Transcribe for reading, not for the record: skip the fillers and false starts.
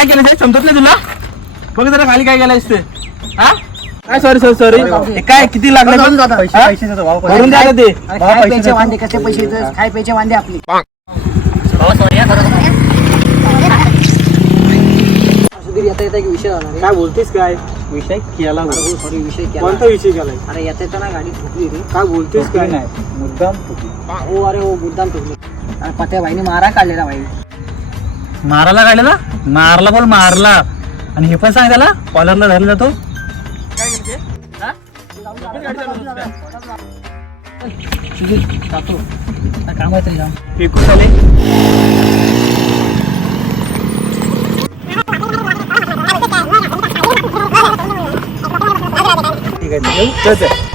काय केलं साहेब समजत नाही तुला? बघ जरा खाली काय केलं असते. हा काय सॉरी काय किती लागले भरून द्या ते. काय पैसे वांदे कसे पैसे काय पैसे वांदे आपली येता येता एक विषय झाला. काय बोलतेस काय विषय केला सॉरी विषय केला. कोणता विषय केलाय? अरे येता येताना गाडी ठोकली रे. काय बोलतेस काय? नाही मुद्दाम हो अरे हो मुद्दाम ठोकली. अरे पत्या भाईने मारा काढलेला भाई. मारायला काढलेला मारला बोल मारला. आणि हे पण सांग त्याला कॉलरला धरला तो काम आहे तुला फेकून झाले. ठीक आहे